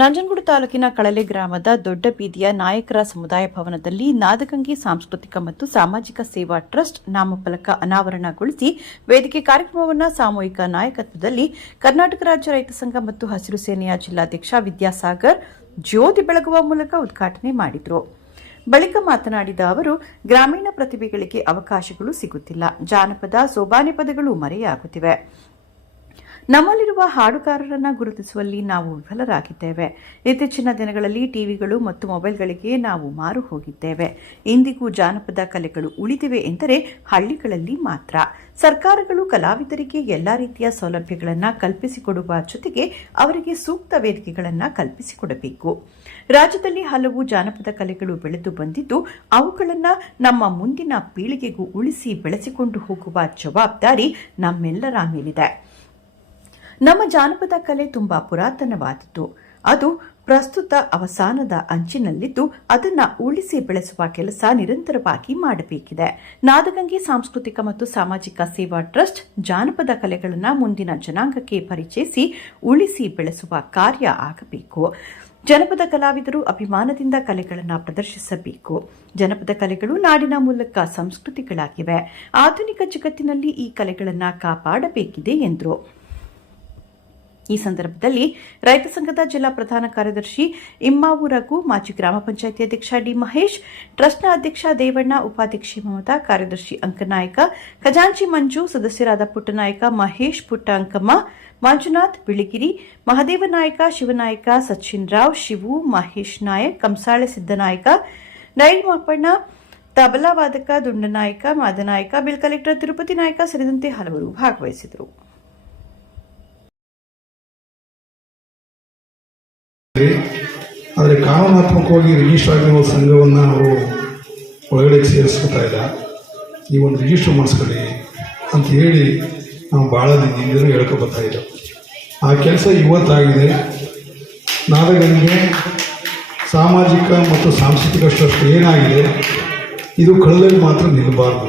ನಂಜನಗೂಡು ತಾಲೂಕಿನ ಕಳಲೆ ಗ್ರಾಮದ ದೊಡ್ಡ ಬೀದಿಯ ನಾಯಕರ ಸಮುದಾಯ ಭವನದಲ್ಲಿ ನಾದಗಂಗಿ ಸಾಂಸ್ಕೃತಿಕ ಮತ್ತು ಸಾಮಾಜಿಕ ಸೇವಾ ಟ್ರಸ್ಟ್ ನಾಮಫಲಕ ಅನಾವರಣಗೊಳಿಸಿ ವೇದಿಕೆ ಕಾರ್ಯಕ್ರಮವನ್ನು ಸಾಮೂಹಿಕ ನಾಯಕತ್ವದಲ್ಲಿ ಕರ್ನಾಟಕ ರಾಜ್ಯ ರೈತ ಸಂಘ ಮತ್ತು ಹಸಿರು ಸೇನೆಯ ಜಿಲ್ಲಾಧ್ಯಕ್ಷ ವಿದ್ಯಾಸಾಗರ್ ಜ್ಯೋತಿ ಬೆಳಗುವ ಮೂಲಕ ಉದ್ಘಾಟನೆ ಮಾಡಿದರು. ಬಳಿಕ ಮಾತನಾಡಿದ ಅವರು, ಗ್ರಾಮೀಣ ಪ್ರತಿಭೆಗಳಿಗೆ ಅವಕಾಶಗಳು ಸಿಗುತ್ತಿಲ್ಲ. ಜಾನಪದ, ಸೋಬಾನೆ ಪದಗಳು ಮರೆಯಾಗುತ್ತಿವೆ. ನಮ್ಮಲ್ಲಿರುವ ಹಾಡುಗಾರರನ್ನು ಗುರುತಿಸುವಲ್ಲಿ ನಾವು ವಿಫಲರಾಗಿದ್ದೇವೆ. ಇತ್ತೀಚಿನ ದಿನಗಳಲ್ಲಿ ಟಿವಿಗಳು ಮತ್ತು ಮೊಬೈಲ್ಗಳಿಗೆ ನಾವು ಮಾರು ಹೋಗಿದ್ದೇವೆ. ಇಂದಿಗೂ ಜಾನಪದ ಕಲೆಗಳು ಉಳಿದಿವೆ ಎಂದರೆ ಹಳ್ಳಿಗಳಲ್ಲಿ ಮಾತ್ರ. ಸರ್ಕಾರಗಳು ಕಲಾವಿದರಿಗೆ ಎಲ್ಲ ರೀತಿಯ ಸೌಲಭ್ಯಗಳನ್ನು ಕಲ್ಪಿಸಿಕೊಡುವ ಜೊತೆಗೆ ಅವರಿಗೆ ಸೂಕ್ತ ವೇದಿಕೆಗಳನ್ನು ಕಲ್ಪಿಸಿಕೊಡಬೇಕು. ರಾಜ್ಯದಲ್ಲಿ ಹಲವು ಜಾನಪದ ಕಲೆಗಳು ಬೆಳೆದು ಬಂದಿದ್ದು, ಅವುಗಳನ್ನು ನಮ್ಮ ಮುಂದಿನ ಪೀಳಿಗೆಗೂ ಉಳಿಸಿ ಬೆಳೆಸಿಕೊಂಡು ಹೋಗುವ ಜವಾಬ್ದಾರಿ ನಮ್ಮೆಲ್ಲರ ಮೇಲಿದೆ. ನಮ್ಮ ಜಾನಪದ ಕಲೆ ತುಂಬಾ ಪುರಾತನವಾದದ್ದು. ಅದು ಪ್ರಸ್ತುತ ಅವಸಾನದ ಅಂಚಿನಲ್ಲಿದ್ದು ಅದನ್ನು ಉಳಿಸಿ ಬೆಳೆಸುವ ಕೆಲಸ ನಿರಂತರವಾಗಿ ಮಾಡಬೇಕಿದೆ. ನಾದಗಂಗೆ ಸಾಂಸ್ಕೃತಿಕ ಮತ್ತು ಸಾಮಾಜಿಕ ಸೇವಾ ಟ್ರಸ್ಟ್ ಜಾನಪದ ಕಲೆಗಳನ್ನು ಮುಂದಿನ ಜನಾಂಗಕ್ಕೆ ಪರಿಚಯಿಸಿ ಉಳಿಸಿ ಬೆಳೆಸುವ ಕಾರ್ಯ ಆಗಬೇಕು. ಜನಪದ ಕಲಾವಿದರು ಅಭಿಮಾನದಿಂದ ಕಲೆಗಳನ್ನು ಪ್ರದರ್ಶಿಸಬೇಕು. ಜನಪದ ಕಲೆಗಳು ನಾಡಿನ ಮೂಲಕ ಸಂಸ್ಕೃತಿಗಳಾಗಿವೆ. ಆಧುನಿಕ ಜಗತ್ತಿನಲ್ಲಿ ಈ ಕಲೆಗಳನ್ನು ಕಾಪಾಡಬೇಕಿದೆ ಎಂದರು. ಈ ಸಂದರ್ಭದಲ್ಲಿ ರೈತ ಸಂಘದ ಜಿಲ್ಲಾ ಪ್ರಧಾನ ಕಾರ್ಯದರ್ಶಿ ಇಮ್ಮಾವು ರಘು, ಮಾಜಿ ಗ್ರಾಮ ಪಂಚಾಯಿತಿ ಅಧ್ಯಕ್ಷ ಡಿ ಮಹೇಶ್, ಟ್ರಸ್ಟ್ನ ಅಧ್ಯಕ್ಷ ದೇವಣ್ಣ, ಉಪಾಧ್ಯಕ್ಷೆ ಮಮತಾ, ಕಾರ್ಯದರ್ಶಿ ಅಂಕನಾಯಕ, ಖಜಾಂಚಿ ಮಂಜು, ಸದಸ್ಯರಾದ ಪುಟ್ಟನಾಯಕ, ಮಹೇಶ್ ಪುಟ್ಟ ಅಂಕಮ್ಮ, ಮಂಜುನಾಥ್ ಬಿಳಿಗಿರಿ, ಮಹದೇವ ನಾಯಕ, ಶಿವನಾಯಕ, ಸಚಿನ್ ರಾವ್, ಶಿವು, ಮಹೇಶ್ ನಾಯಕ್, ಕಂಸಾಳೆ ಸಿದ್ದನಾಯಕ, ನೈಲ್ ಮಾಪಣ್ಣ, ತಬಲಾ ವಾದಕ, ದುಂಡನಾಯಕ, ಮಾದನಾಯಕ ಬಿಲ್ ಕಲೆಕ್ಟರ್ ತಿರುಪತಿ ನಾಯಕ ಸೇರಿದಂತೆ ಹಲವರು ಭಾಗವಹಿಸಿದರು ಆದರೆ ಕಾನೂನಾತ್ಮಕವಾಗಿ ರಿಜಿಸ್ಟರ್ ಆಗಿರುವ ಸಂಘವನ್ನು ಅವರು ಒಳಗಡೆ ಸೇರಿಸ್ಕೊತಾ ಇಲ್ಲ. ಈ ಒಂದು ರಿಜಿಸ್ಟರ್ ಮಾಡಿಸ್ಕೊಳ್ಳಿ ಅಂತ ಹೇಳಿ ನಾವು ಭಾಳ ದಿನದಿಂದ ಹೇಳ್ಕೊಬರ್ತಾ ಇದ್ದೆವು ಆ ಕೆಲಸ ಇವತ್ತಾಗಿದೆ. ನಾದಗಂಗೆ ಸಾಮಾಜಿಕ ಮತ್ತು ಸಾಂಸ್ಕೃತಿಕ ಟ್ರಸ್ಟ್ ಏನಾಗಿದೆ, ಇದು ಕಳೆದಲ್ಲಿ ಮಾತ್ರ ನಿಲ್ಲಬಾರ್ದು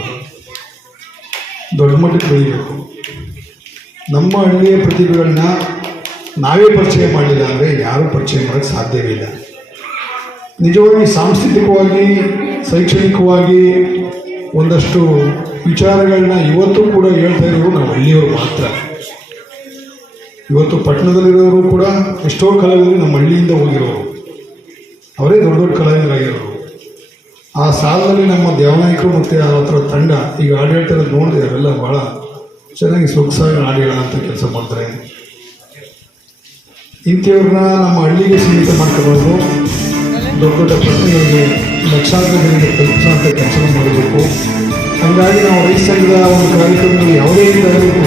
ದೊಡ್ಡ ಮಟ್ಟಕ್ಕೆ ಬೆಳಿಬೇಕು. ನಮ್ಮ ಹಳ್ಳಿಯ ಪ್ರತಿಭೆಗಳನ್ನ ನಾವೇ ಪರಿಚಯ ಮಾಡಲಿಲ್ಲ ಅಂದರೆ ಯಾರೂ ಪರಿಚಯ ಮಾಡೋಕ್ಕೆ ಸಾಧ್ಯವಿಲ್ಲ ನಿಜವಾಗಿ ಸಾಂಸ್ಕೃತಿಕವಾಗಿ ಶೈಕ್ಷಣಿಕವಾಗಿ ಒಂದಷ್ಟು ವಿಚಾರಗಳನ್ನ ಇವತ್ತು ಕೂಡ ಹೇಳ್ತಾ ಇರೋರು ನಾವು ಹಳ್ಳಿಯವರು ಮಾತ್ರ. ಇವತ್ತು ಪಟ್ಟಣದಲ್ಲಿರೋರು ಕೂಡ ಎಷ್ಟೋ ಕಲಾವಿದರು ನಮ್ಮ ಹಳ್ಳಿಯಿಂದ ಹೋಗಿರೋರು. ಅವರೇ ದೊಡ್ಡ ದೊಡ್ಡ ಕಲಾವಿದರಾಗಿರೋರು. ಆ ಸಾಲದಲ್ಲಿ ನಮ್ಮ ದೇವನಾಯಕರು ಮತ್ತು ಅವರ ತಂಡ, ಈಗ ಆಡಳಿತ ನೋಡಿದೆ, ಅವರೆಲ್ಲ ಭಾಳ ಚೆನ್ನಾಗಿ ಸೊಗಸಾಗಿ ಹಾಡು ಅಂತ ಕೆಲಸ ಮಾಡ್ತಾರೆ. ಇಂಥವ್ರನ್ನ ನಮ್ಮ ಹಳ್ಳಿಗೆ ಸೀಮಿತ ಮಾಡ್ಕೋಬಾರ್ದು ದೊಡ್ಡ ದೊಡ್ಡ ಪ್ರಶ್ನೆಗಳಿಗೆ ಲಕ್ಷಾಂತರ ಜನರಿಗೆ ತಲುಪಿಸುವಂಥ ಕೆಲಸ ಮಾಡಬೇಕು. ಹಾಗಾಗಿ ನಾವು ರೈತ ಸಂಘದ ಒಂದು ಕಾರ್ಯಕ್ರಮದಲ್ಲಿ ಯಾವುದೇ ರೀತಿ ಕೂಡ